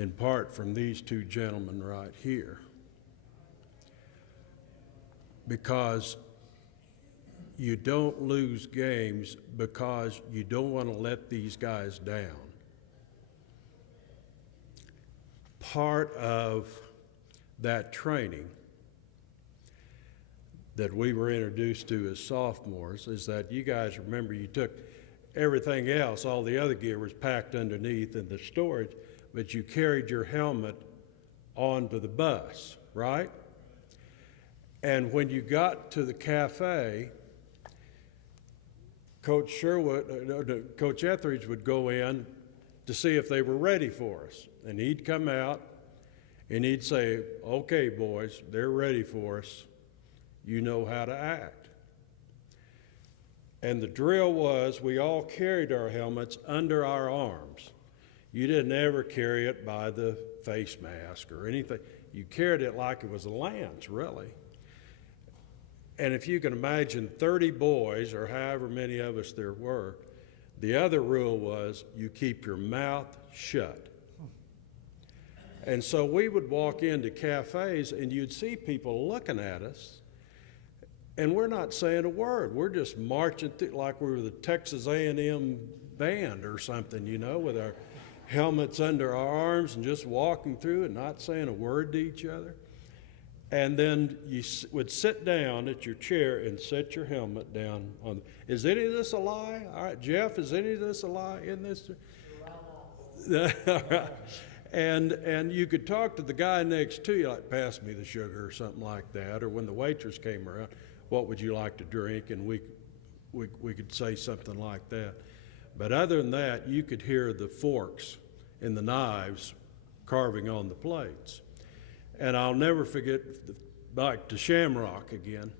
in part from these two gentlemen right here. Because you don't lose games because you don't want to let these guys down. Part of that training that we were introduced to as sophomores is that you guys remember you took everything else, all the other gear was packed underneath in the storage, but you carried your helmet onto the bus, right? And when you got to the cafe, Coach Etheridge would go in to see if they were ready for us. And he'd come out and he'd say, okay, boys, they're ready for us. You know how to act. And the drill was we all carried our helmets under our arms. You didn't ever carry it by the face mask or anything. You carried it like it was a lance, really. And if you can imagine 30 boys, or however many of us there were, the other rule was you keep your mouth shut. And so we would walk into cafes and you'd see people looking at us, and we're not saying a word. We're just marching through like we were the Texas A&M band or something, you know, with our helmets under our arms and just walking through and not saying a word to each other. And then you would sit down at your chair and set your helmet down on. Is any of this a lie? All right, Jeff, is any of this a lie in this? And you could talk to the guy next to you, like, pass me the sugar or something like that. Or when the waitress came around, what would you like to drink? And we could say something like that. But other than that, you could hear the forks and the knives carving on the plates. And I'll never forget, back to Shamrock again,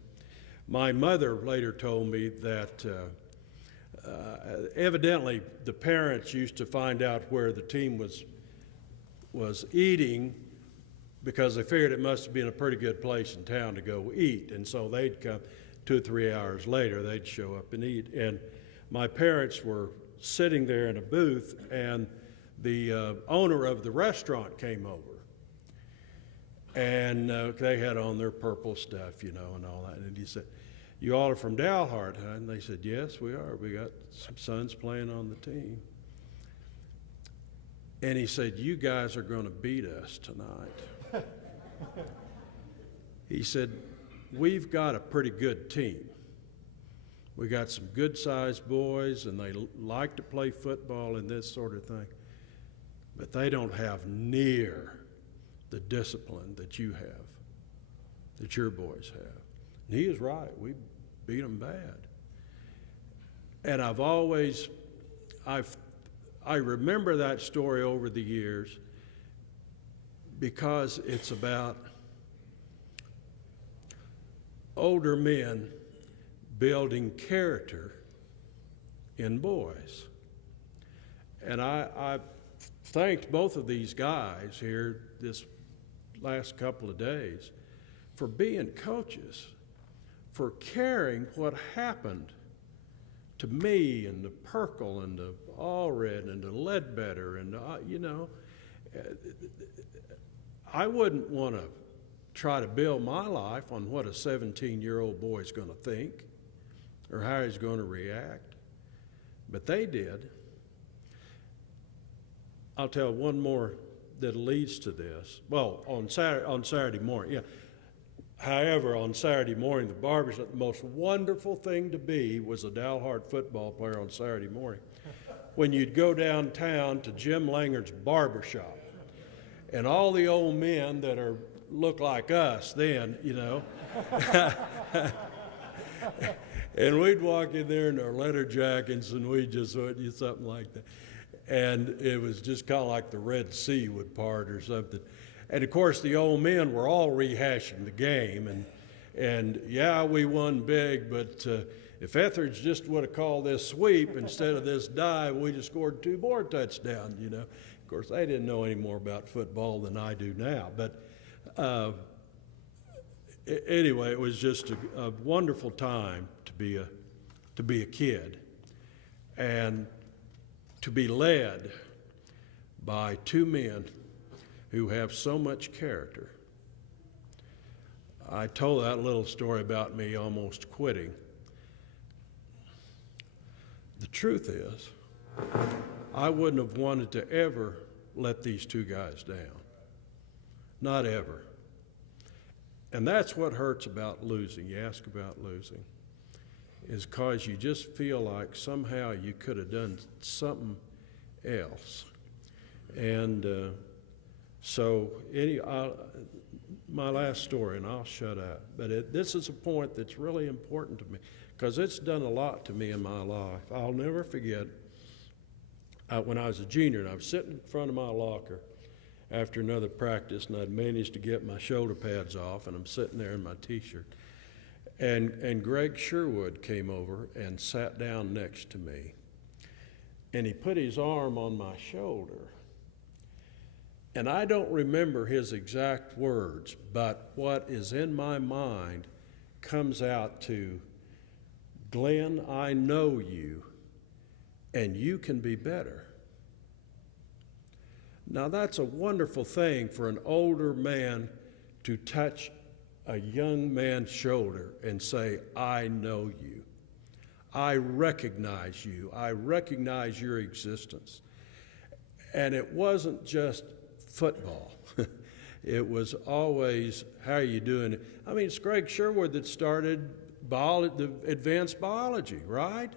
my mother later told me that evidently the parents used to find out where the team was eating because they figured it must have been a pretty good place in town to go eat. And so they'd come 2 or 3 hours later, they'd show up and eat. And my parents were sitting there in a booth, and the owner of the restaurant came over. And they had on their purple stuff, you know, and all that. And he said, you all are from Dalhart, huh? And they said, yes, we are. We got some sons playing on the team. And he said, you guys are going to beat us tonight. He said, we've got a pretty good team. We got some good-sized boys, and they like to play football and this sort of thing. But they don't have near the discipline that you have, that your boys have. And he is right. We beat them bad. And I remember that story over the years because it's about older men building character in boys. And I thanked both of these guys here this last couple of days for being coaches, for caring what happened to me and to Pirkle and to Allred and to Ledbetter and you know, I wouldn't want to try to build my life on what a 17-year-old boy is going to think or how he's going to react, but they did. I'll tell one more that leads to this. Well, on Saturday morning, yeah. However, on Saturday morning, the barbershop, the most wonderful thing to be was a Dalhart football player on Saturday morning. When you'd go downtown to Jim Langer's barbershop, and all the old men that look like us then, you know, and we'd walk in there in our leather jackets, and we'd just do something like that. And it was just kind of like the Red Sea would part or something. And of course, the old men were all rehashing the game. And yeah, we won big, but if Etheridge just would have called this sweep instead of this dive, we'd have scored 2 more touchdowns, you know. Of course, they didn't know any more about football than I do now. But anyway, it was just a wonderful time to be a kid. And to be led by 2 men who have so much character. I told that little story about me almost quitting. The truth is, I wouldn't have wanted to ever let these two guys down. Not ever. And that's what hurts about losing. You ask about losing. Is because you just feel like somehow you could have done something else. And my last story, and I'll shut up, but this is a point that's really important to me because it's done a lot to me in my life. I'll never forget when I was a junior and I was sitting in front of my locker after another practice, and I'd managed to get my shoulder pads off, and I'm sitting there in my T-shirt. And Greg Sherwood came over and sat down next to me. And he put his arm on my shoulder. And I don't remember his exact words, but what is in my mind comes out to, Glenn, I know you, and you can be better. Now that's a wonderful thing for an older man to touch a young man's shoulder and say, I know you. I recognize you. I recognize your existence. And it wasn't just football. It was always, how are you doing? I mean, it's Greg Sherwood that started the advanced biology, right?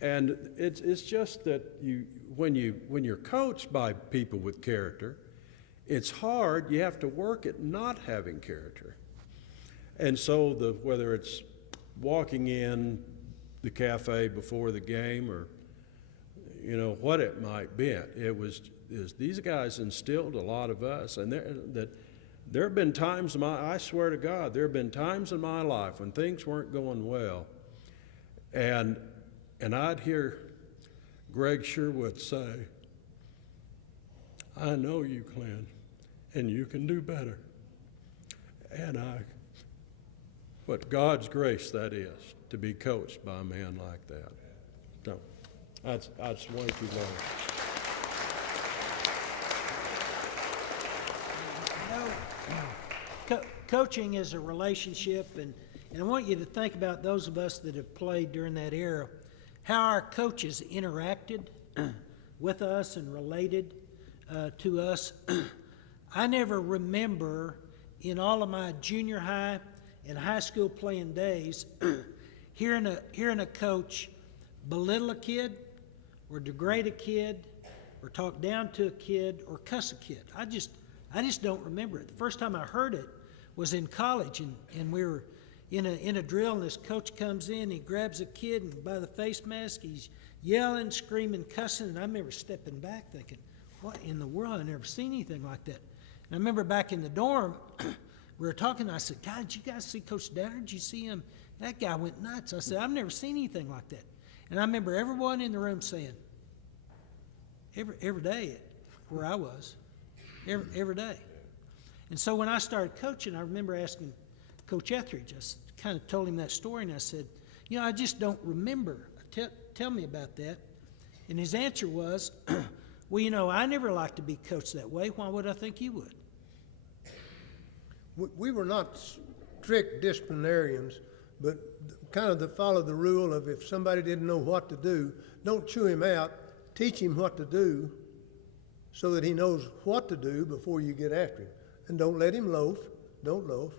And it's just that when you're coached by people with character, it's hard. You have to work at not having character. And so whether it's walking in the cafe before the game or, what it might be, these guys instilled a lot of us. And there have been times I swear to God, there have been times in my life when things weren't going well. And I'd hear Greg Sherwood say, I know you, Glenn, and you can do better. And what God's grace that is, to be coached by a man like that. So, that's way too long. Coaching is a relationship, and I want you to think about those of us that have played during that era, how our coaches interacted with us and related to us. I never remember in all of my junior high and high school playing days hearing a coach belittle a kid or degrade a kid or talk down to a kid or cuss a kid. I just don't remember it. The first time I heard it was in college, and we were in a drill, and this coach comes in, he grabs a kid, and by the face mask, he's yelling, screaming, cussing, and I remember stepping back thinking, what in the world? I've never seen anything like that. And I remember back in the dorm, we were talking, and I said, God, did you guys see Coach Downer? Did you see him? That guy went nuts. I said, I've never seen anything like that. And I remember everyone in the room saying, every day where I was, every day. And so when I started coaching, I remember asking Coach Etheridge, I kind of told him that story, and I said, I just don't remember. Tell me about that. And his answer was, well, I never liked to be coached that way. Why would I think you would? We were not strict disciplinarians, but kind of follow the rule of if somebody didn't know what to do, don't chew him out, teach him what to do so that he knows what to do before you get after him. And don't let him loaf, don't loaf.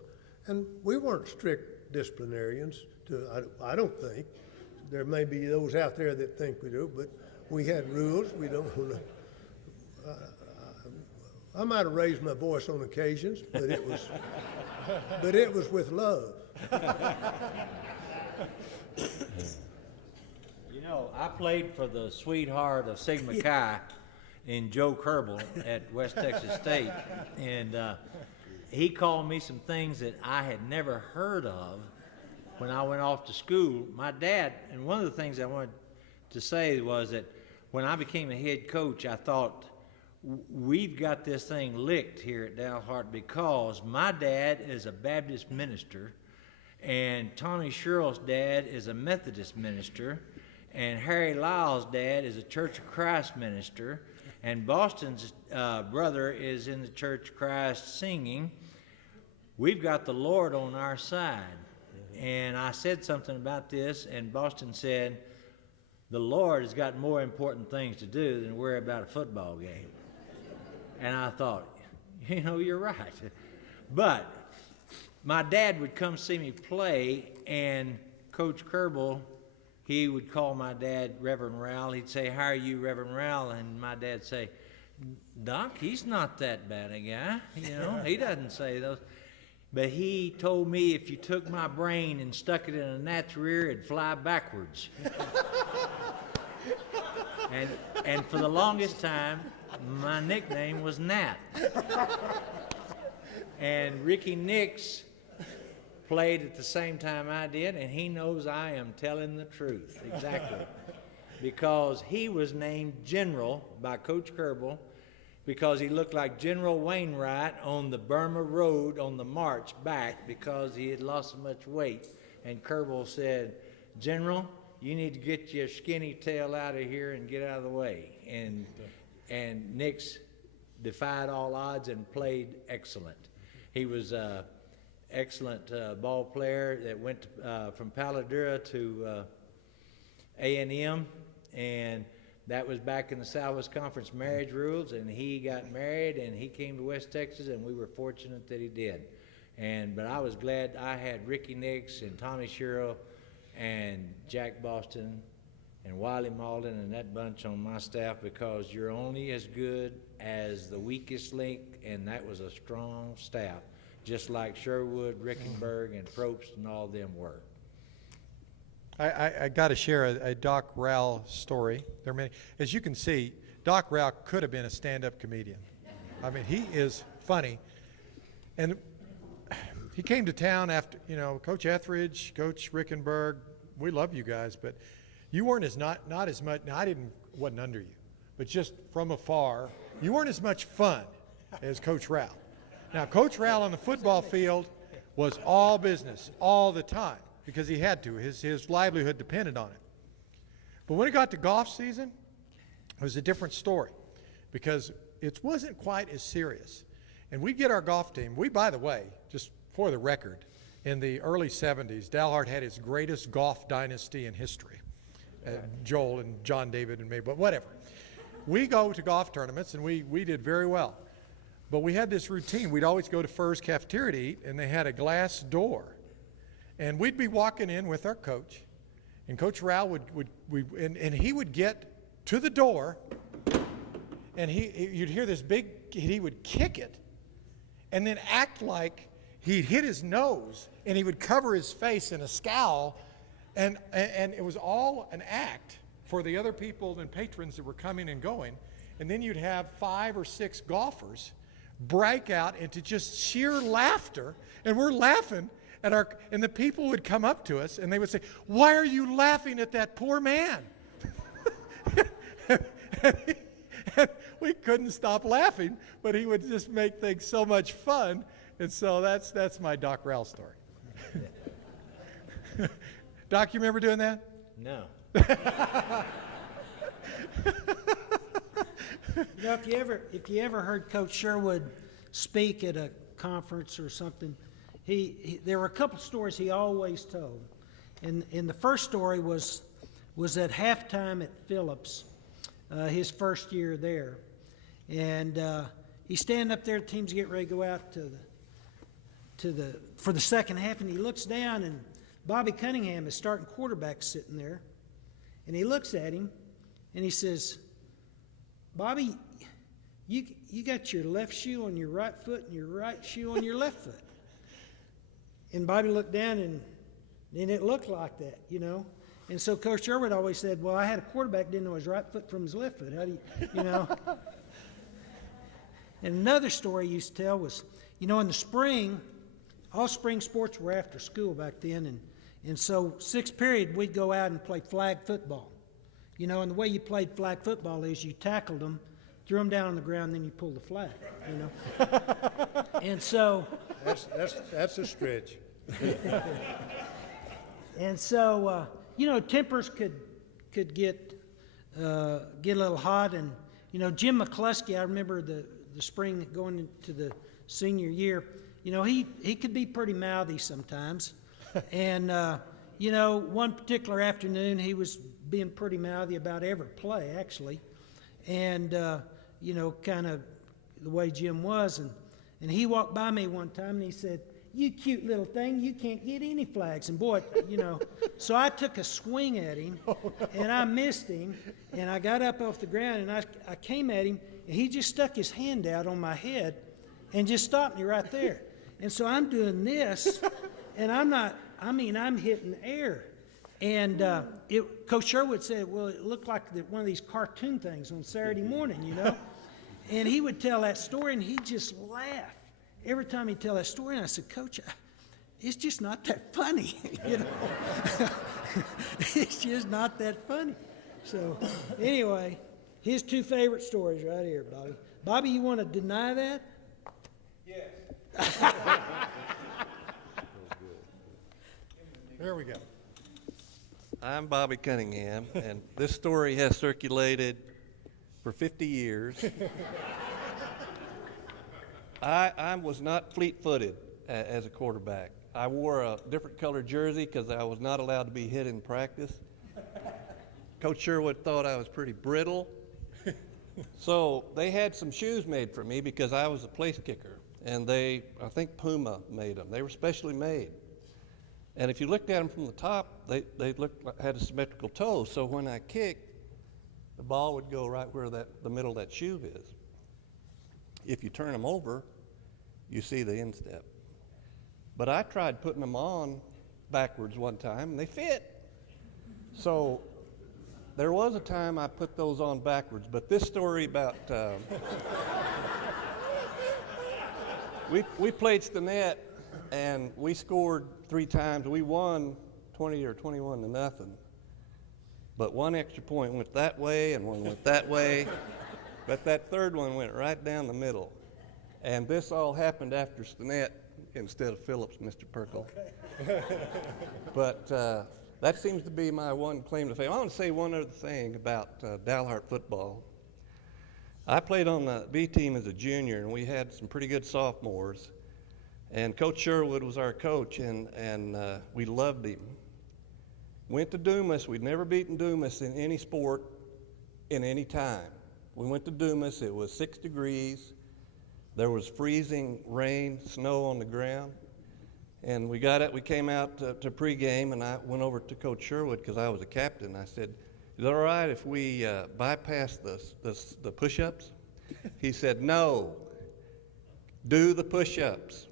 And we weren't strict disciplinarians, I don't think. There may be those out there that think we do, but we had rules. We don't want to. I might have raised my voice on occasions, but it was with love. I played for the sweetheart of Sigma Chi in Joe Kerbel at West Texas State, and he called me some things that I had never heard of when I went off to school. My dad, and one of the things I wanted to say was that when I became a head coach, I thought, we've got this thing licked here at Dalhart because my dad is a Baptist minister, and Tommy Sherrill's dad is a Methodist minister, and Harry Lyle's dad is a Church of Christ minister, And Boston's brother is in the Church of Christ singing, "We've got the Lord on our side." And I said something about this, and Boston said, "The Lord has got more important things to do than worry about a football game." And I thought, you're right. But my dad would come see me play, and Coach Kerbel, he would call my dad Reverend Rowell. He'd say, "How are you, Reverend Rowell?" And my dad'd say, "Doc, he's not that bad a guy. He doesn't say those." But he told me if you took my brain and stuck it in a gnat's rear, it'd fly backwards. and for the longest time, my nickname was Nat. And Ricky Nix played at the same time I did, and he knows I am telling the truth, exactly. Because he was named General by Coach Kerbel because he looked like General Wainwright on the Burma Road on the march back because he had lost so much weight. And Kerbel said, "General, you need to get your skinny tail out of here and get out of the way." And Nix defied all odds and played excellent. He was an excellent ball player that went from Paladura to A&M, and that was back in the Southwest Conference marriage rules, and he got married, and he came to West Texas, and we were fortunate that he did. But I was glad I had Ricky Nix and Tommy Sherrill and Jack Boston and Wiley Malden and that bunch on my staff, because you're only as good as the weakest link, and that was a strong staff, just like Sherwood, Rickenberg, and Probst and all them were. I got to share a Doc Rowell story. There are many. As you can see, Doc Rowell could have been a stand-up comedian. I mean, he is funny. And he came to town after, Coach Etheridge, Coach Rickenberg, we love you guys, but you weren't not as much. Now, wasn't under you, but just from afar, you weren't as much fun as Coach Rowell. Now, Coach Rowell on the football field was all business all the time because he had to. His livelihood depended on it. But when it got to golf season, it was a different story because it wasn't quite as serious. And we'd get our golf team. By the way, just for the record, in the early 70s, Dalhart had his greatest golf dynasty in history. Joel and John David and me, but whatever. We go to golf tournaments, and we did very well. But we had this routine. We'd always go to Furr's Cafeteria to eat, and they had a glass door. And we'd be walking in with our coach, and Coach Rowell and he would get to the door, and you'd hear this he would kick it, and then act like he'd hit his nose, and he would cover his face in a scowl, and it was all an act for the other people and patrons that were coming and going. And then you'd have 5 or 6 golfers break out into just sheer laughter, and we're laughing at and the people would come up to us and they would say, "Why are you laughing at that poor man?" and we couldn't stop laughing, but he would just make things so much fun. And so that's my Doc Rowell story. Doc, you remember doing that? No. If you ever heard Coach Sherwood speak at a conference or something, there were a couple stories he always told. And the first story was at halftime at Phillips, his first year there. And he's standing up there, the team's getting ready to go out for the second half, and he looks down, and Bobby Cunningham is starting quarterback sitting there. And he looks at him and he says, "Bobby, you got your left shoe on your right foot and your right shoe on your left foot." And Bobby looked down and it looked like that, And so Coach Sherwood always said, "Well, I had a quarterback didn't know his right foot from his left foot. How do you?" And another story he used to tell was, in the spring, all spring sports were after school back then, and so sixth period we'd go out and play flag football. And the way you played flag football is you tackled them, threw them down on the ground, then you pulled the flag. And so That's a stretch. and so tempers could get a little hot, and You know, Jim McCluskey, I remember the spring going into the senior year, you know, he could be pretty mouthy sometimes. And, you know, one particular afternoon he was being pretty mouthy about every play, actually. And, you know, kind of the way Jim was. And he walked by me one time and he said, "You cute little thing, you can't get any flags." And boy, you know, so I took a swing at him and I missed him, and I got up off the ground and I came at him and he just stuck his hand out on my head and just stopped me right there. And so I'm doing this and I'm hitting air. And Coach Sherwood said, "Well, it looked like one of these cartoon things on Saturday morning, you know." And he would tell that story and he'd just laugh every time he'd tell that story. And I said, "Coach, it's just not that funny," you know. It's just not that funny. So anyway, his two favorite stories right here, Bobby. Bobby, you want to deny that? Yes. There we go. I'm Bobby Cunningham, and this story has circulated for 50 years. I was not fleet-footed as a quarterback. I wore a different colored jersey because I was not allowed to be hit in practice. Coach Sherwood thought I was pretty brittle. So they had some shoes made for me because I was a place kicker, and I think Puma made them. They were specially made. And if you looked at them from the top, they had a symmetrical toe. So when I kicked, the ball would go right where the middle of that shoe is. If you turn them over, you see the instep. But I tried putting them on backwards one time, and they fit. So there was a time I put those on backwards. But this story about we played Stinnett, and we scored 3 times. We won 20 or 21 to nothing. But one extra point went that way and one went that way. But that third one went right down the middle. And this all happened after Stinnett instead of Phillips, Mr. Pirkle. Okay. But that seems to be my one claim to fame. I want to say one other thing about Dalhart football. I played on the B team as a junior, and we had some pretty good sophomores. And Coach Sherwood was our coach, and we loved him. Went to Dumas. We'd never beaten Dumas in any sport in any time. We went to Dumas. It was 6 degrees. There was freezing rain, snow on the ground. And we came out to pregame, and I went over to Coach Sherwood because I was a captain. I said, "Is it all right if we bypass the push-ups?" He said, "No, do the push-ups."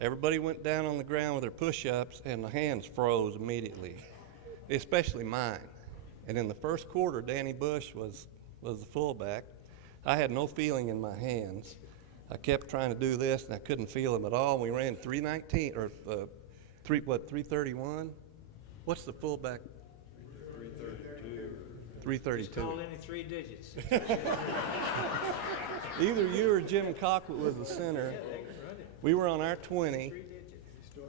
Everybody went down on the ground with their push-ups, and the hands froze immediately, especially mine. And in the first quarter, Danny Bush was the fullback. I had no feeling in my hands. I kept trying to do this, and I couldn't feel them at all. We ran 3:19 or 3:31. What's the fullback? 3:32. Just call any 3 digits. Either you or Jim Cockwood was the center. We were on our 20.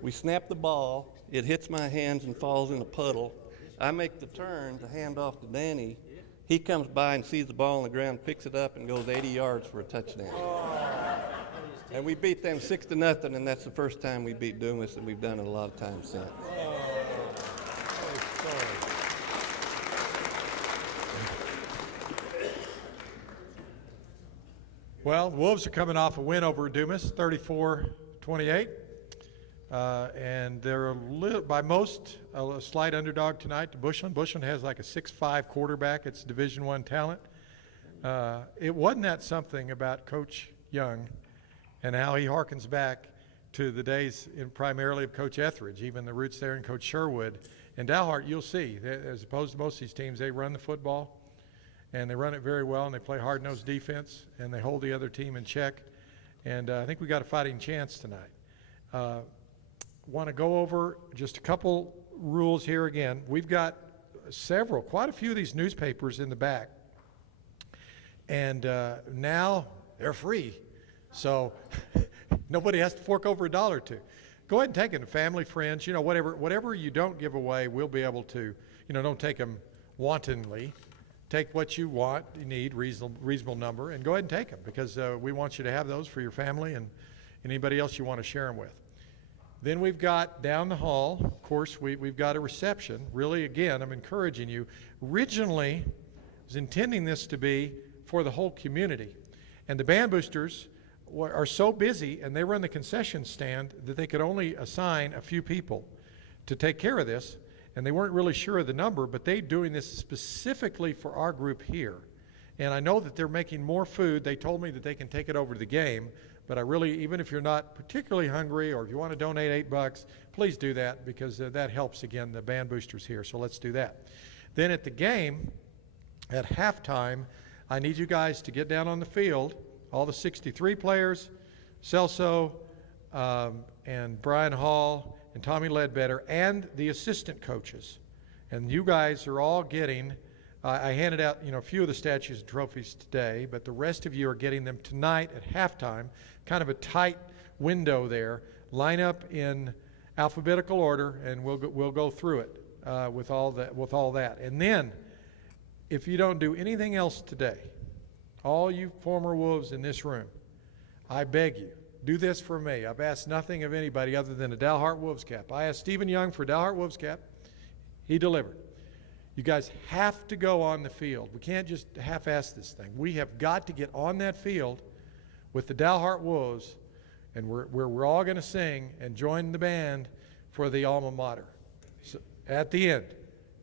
We snap the ball. It hits my hands and falls in a puddle. I make the turn to hand off to Danny. He comes by and sees the ball on the ground, picks it up, and goes 80 yards for a touchdown. And we beat them 6-0, and that's the first time we beat Dumas, and we've done it a lot of times since. Well, the Wolves are coming off a win over Dumas, 34-28. And they're by most a slight underdog tonight to Bushland. Bushland has like a 6'5" quarterback. It's Division I talent. It wasn't that something about Coach Young and how he harkens back to the days primarily of Coach Etheridge, even the roots there in Coach Sherwood. And Dalhart, you'll see, as opposed to most of these teams, they run the football, and they run it very well, and they play hard-nosed defense, and they hold the other team in check. And I think we got a fighting chance tonight. Want to go over just a couple rules here again. We've got quite a few of these newspapers in the back, and now they're free, so nobody has to fork over $1 or $2. Go ahead and take it to family, friends, whatever you don't give away, we'll be able to, don't take them wantonly. take what you want, you need, reasonable number, and go ahead and take them, because we want you to have those for your family and anybody else you want to share them with. Then we've got down the hall, of course, we've got a reception. Really, again, I'm encouraging you. Originally, I was intending this to be for the whole community. And the band boosters are so busy, and they run the concession stand, that they could only assign a few people to take care of this. And they weren't really sure of the number, but they're doing this specifically for our group here. And I know that they're making more food. They told me that they can take it over to the game. But I really, even if you're not particularly hungry, or if you want to donate $8, please do that, because that helps, again, the band boosters here. So let's do that. Then at the game, at halftime, I need you guys to get down on the field, all the 63 players, Celso, and Brian Hall, and Tommy Ledbetter, and the assistant coaches. And you guys are all getting, I handed out, a few of the statues and trophies today, but the rest of you are getting them tonight at halftime, kind of a tight window there. Line up in alphabetical order, and we'll go through it with all that. And then, if you don't do anything else today, all you former Wolves in this room, I beg you, do this for me. I've asked nothing of anybody other than a Dalhart Wolves cap. I asked Stephen Young for a Dalhart Wolves cap. He delivered. You guys have to go on the field. We can't just half-ass this thing. We have got to get on that field with the Dalhart Wolves, and we're all going to sing and join the band for the alma mater. So, at the end.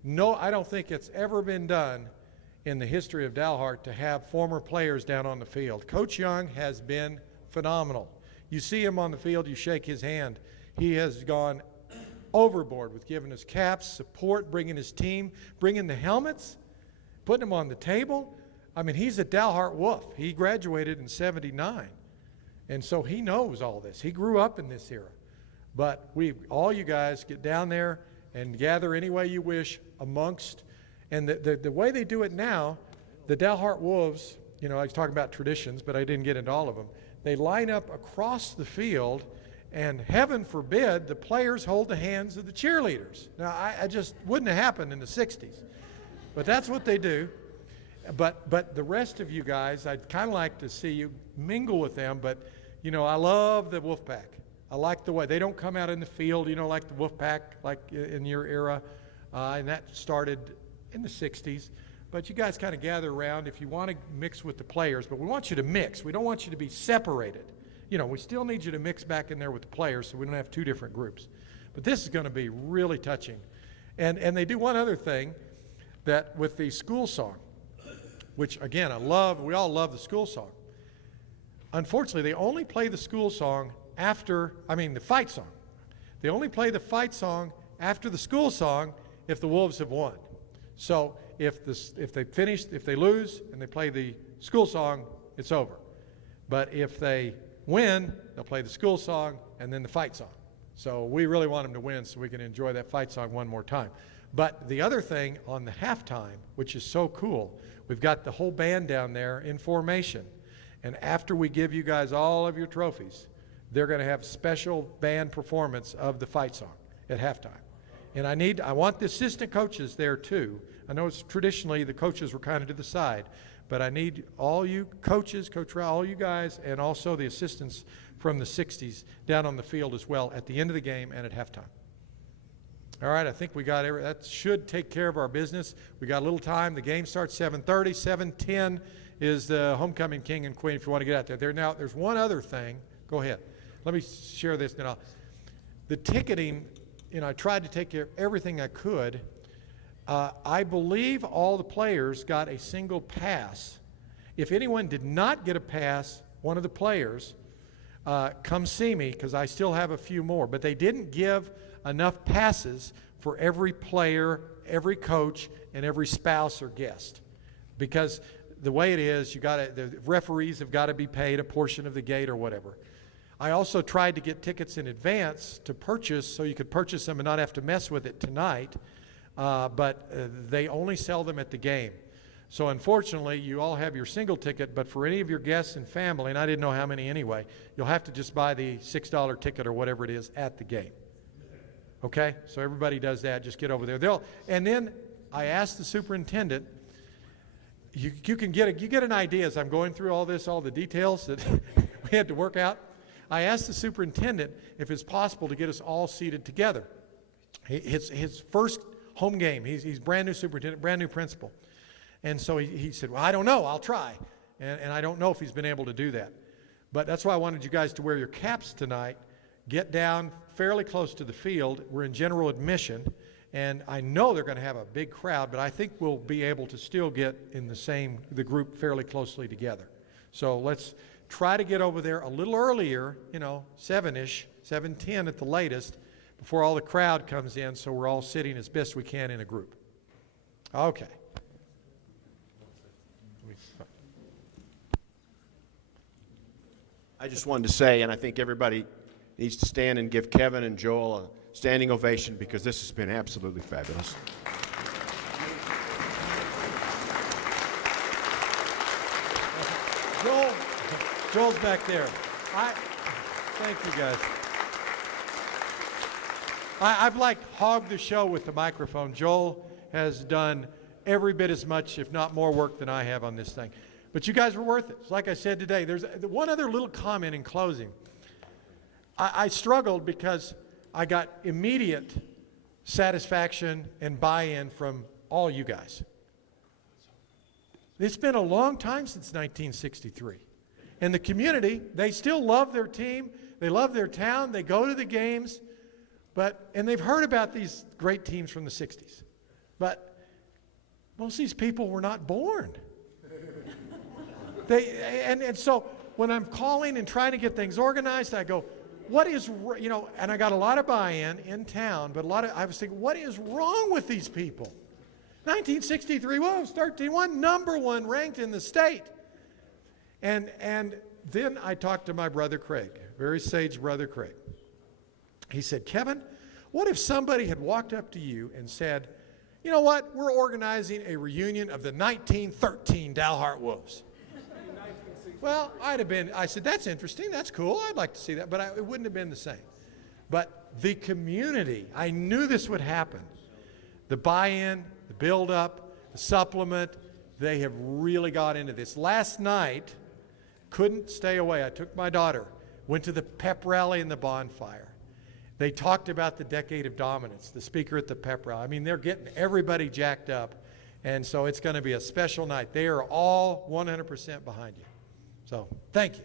No, I don't think it's ever been done in the history of Dalhart to have former players down on the field. Coach Young has been phenomenal. You see him on the field, you shake his hand. He has gone overboard with giving us caps, support, bringing his team, bringing the helmets, putting them on the table. I mean, he's a Dalhart Wolf. He graduated in '79, and so he knows all this. He grew up in this era. But all you guys get down there and gather any way you wish amongst, and the way they do it now, the Dalhart Wolves, I was talking about traditions, but I didn't get into all of them. They line up across the field, and heaven forbid the players hold the hands of the cheerleaders. Now, I just wouldn't have happened in the 60s, but that's what they do. But the rest of you guys, I'd kind of like to see you mingle with them, but, I love the Wolfpack. I like the way they don't come out in the field, like the Wolfpack, like in your era, and that started in the 60s. But you guys kind of gather around if you want to mix with the players, but we want you to mix. We don't want you to be separated. We still need you to mix back in there with the players so we don't have two different groups. But this is going to be really touching. And they do one other thing, that with the school song, which, again, we all love the school song. Unfortunately, they only play the school song the fight song. They only play the fight song after the school song if the Wolves have won. So if they lose and they play the school song, it's over. But if they win, they'll play the school song and then the fight song. So we really want them to win so we can enjoy that fight song one more time. But the other thing on the halftime, which is so cool, we've got the whole band down there in formation. And after we give you guys all of your trophies, they're going to have special band performance of the fight song at halftime. And I want the assistant coaches there too. I know it's traditionally the coaches were kind of to the side, but I need all you coaches, Coach Rowell, all you guys, and also the assistants from the 60s down on the field as well at the end of the game and at halftime. All right, I think we got that should take care of our business. We got a little time. The game starts 7:30. 7:10 is the homecoming king and queen if you want to get out there. Now, there's one other thing. Go ahead. Let me share this now. The ticketing, I tried to take care of everything I could. I believe all the players got a single pass. If anyone did not get a pass, one of the players, come see me because I still have a few more. But they didn't give enough passes for every player, every coach, and every spouse or guest. Because the way it is, the referees have got to be paid a portion of the gate or whatever. I also tried to get tickets in advance to purchase so you could purchase them and not have to mess with it tonight, but they only sell them at the game. So unfortunately, you all have your single ticket, but for any of your guests and family, and I didn't know how many anyway, you'll have to just buy the $6 ticket or whatever it is at the game. Okay? So everybody does that. Just get over there. And then I asked the superintendent, you get an idea as I'm going through all this, all the details that we had to work out. I asked the superintendent if it's possible to get us all seated together. His first home game, he's brand new superintendent, brand new principal. And so he said, well, I don't know, I'll try. And I don't know if he's been able to do that. But that's why I wanted you guys to wear your caps tonight, get down fairly close to the field. We're in general admission, and I know they're going to have a big crowd, but I think we'll be able to still get in the group fairly closely together. So let's try to get over there a little earlier, 7-ish, 7:10 at the latest, before all the crowd comes in, so we're all sitting as best we can in a group. Okay. I just wanted to say, and I think everybody needs to stand and give Kevin and Joel a standing ovation because this has been absolutely fabulous. Joel's back there. Thank you guys. I've hogged the show with the microphone. Joel has done every bit as much, if not more work than I have on this thing. But you guys were worth it. Like I said today, there's one other little comment in closing. I struggled because I got immediate satisfaction and buy-in from all you guys. It's been a long time since 1963. And the community, they still love their team, they love their town, they go to the games, and they've heard about these great teams from the 60s. But most of these people were not born. And so when I'm calling and trying to get things organized, I go, what is, and I got a lot of buy-in in town, but I was thinking, what is wrong with these people? 1963 Wolves, 13-1, number 1 ranked in the state. And then I talked to my brother Craig, very sage brother Craig. He said, Kevin, what if somebody had walked up to you and said, you know what, we're organizing a reunion of the 1913 Dalhart Wolves. Well, I said, that's interesting, that's cool, I'd like to see that, but it wouldn't have been the same. But the community, I knew this would happen. The buy-in, the build-up, the supplement, they have really got into this. Last night, couldn't stay away. I took my daughter, went to the pep rally and the bonfire. They talked about the decade of dominance, the speaker at the pep rally. I mean, they're getting everybody jacked up, and so it's going to be a special night. They are all 100% behind you. So, thank you.